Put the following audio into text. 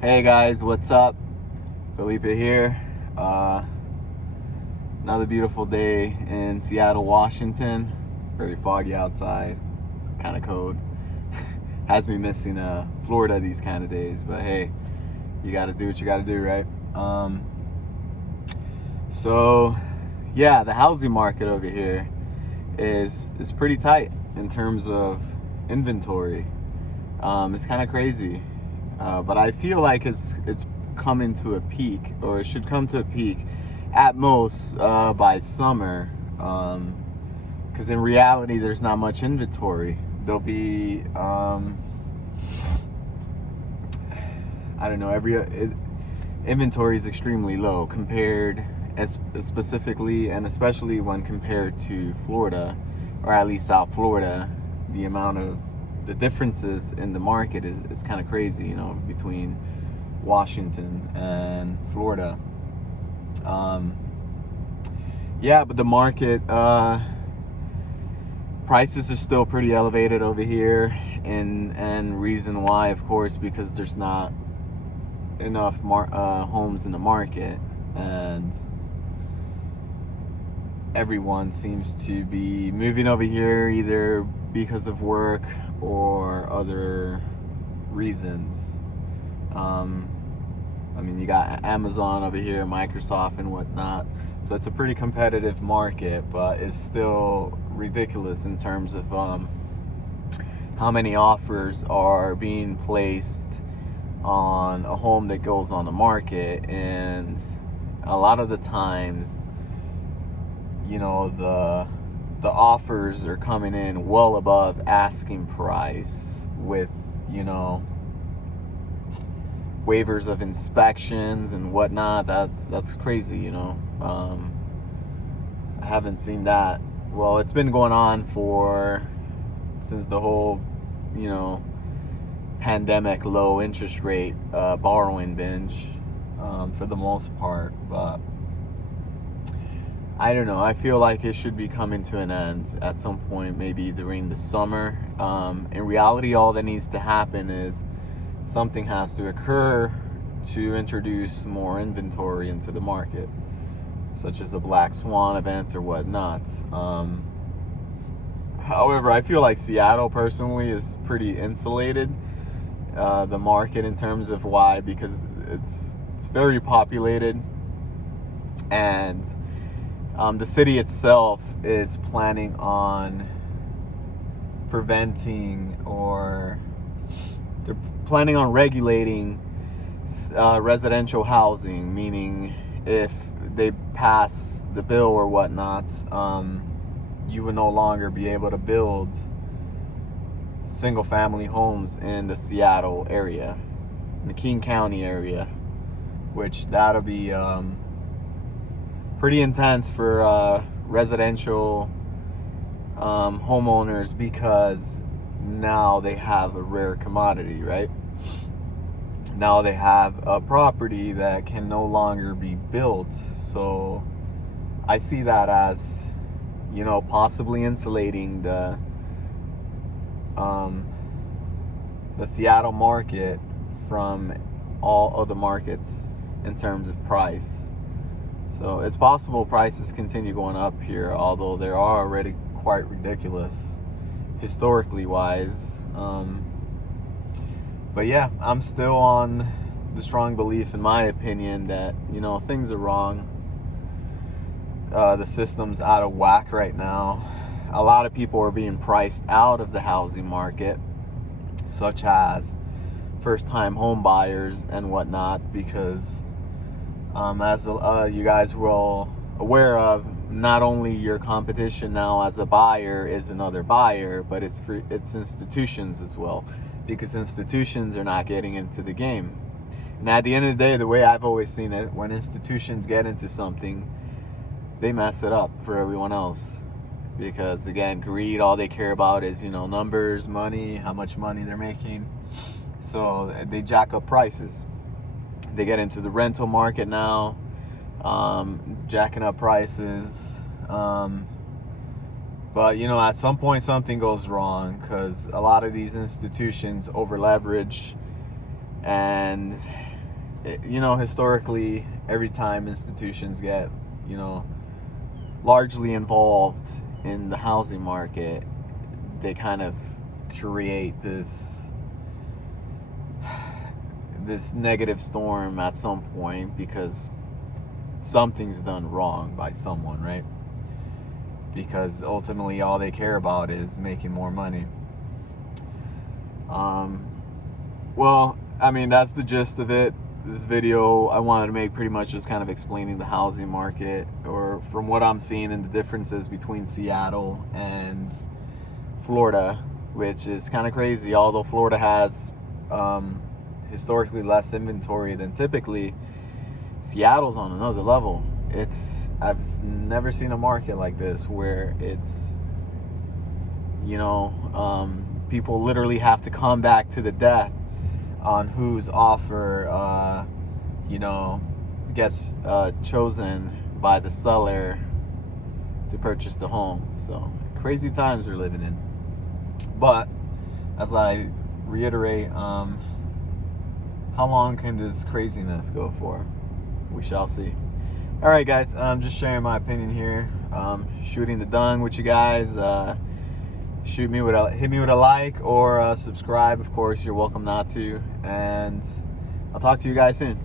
Hey guys, what's up? Felipe here. Another beautiful day in Seattle, Washington. Very foggy outside, kind of cold. Has me missing Florida these kind of days, but hey, you got to do what you got to do, right? So yeah, the housing market over here is pretty tight in terms of inventory. It's kind of crazy. But I feel like it's coming to a peak, or it should come to a peak at most by summer. Because in reality, there's not much inventory. There'll be I don't know, inventory is extremely low compared, as specifically and especially when compared to Florida, or at least South Florida. The differences in the market is kind of crazy, between Washington and Florida. Yeah, but the market prices are still pretty elevated over here, and reason why, of course, because there's not enough homes in the market, and everyone seems to be moving over here either because of work or other reasons. You got Amazon over here, Microsoft, and whatnot. So it's a pretty competitive market, but it's still ridiculous in terms of how many offers are being placed on a home that goes on the market. And a lot of the times, the offers are coming in well above asking price with, waivers of inspections and whatnot. That's crazy. I haven't seen that. Well, it's been going on since the whole, pandemic low interest rate borrowing binge, for the most part. But I don't know. I feel like it should be coming to an end at some point, maybe during the summer. In reality, all that needs to happen is something has to occur to introduce more inventory into the market, such as a black swan event or whatnot. However, I feel like Seattle personally is pretty insulated, the market, in terms of why, because it's very populated, and the city itself is planning on preventing, or they're planning on regulating residential housing, meaning if they pass the bill or whatnot, you would no longer be able to build single family homes in the Seattle area, in the King County area, which that'll be pretty intense for residential homeowners, because now they have a rare commodity, right? Now they have a property that can no longer be built. So I see that as, possibly insulating the Seattle market from all other markets in terms of price. So it's possible prices continue going up here, although they are already quite ridiculous historically wise. But yeah, I'm still on the strong belief, in my opinion, that things are wrong. The system's out of whack right now. A lot of people are being priced out of the housing market, such as first-time home buyers and whatnot, because as you guys were all aware of, not only your competition now as a buyer is another buyer, but it's institutions as well, because institutions are not getting into the game. And at the end of the day, the way I've always seen it, when institutions get into something, they mess it up for everyone else. Because again, greed, all they care about is, numbers, money, how much money they're making. So they jack up prices. They get into the rental market now, jacking up prices. But at some point something goes wrong, because a lot of these institutions over leverage, and you know, historically, every time institutions get, you know, largely involved in the housing market, they kind of create this negative storm at some point because something's done wrong by someone, right? Because ultimately all they care about is making more money. Well, I mean, that's the gist of it. This video I wanted to make pretty much just kind of explaining the housing market, or from what I'm seeing, and the differences between Seattle and Florida, which is kind of crazy. Although Florida has historically less inventory than typically, Seattle's on another level. I've never seen a market like this where it's, you know, people literally have to come back to the death on whose offer, you know, gets chosen by the seller to purchase the home. So crazy times we're living in. But as I reiterate, how long can this craziness go for? We shall see. All right, guys, I'm just sharing my opinion here. Shooting the dung with you guys. Hit me with a like or subscribe. Of course, you're welcome not to. And I'll talk to you guys soon.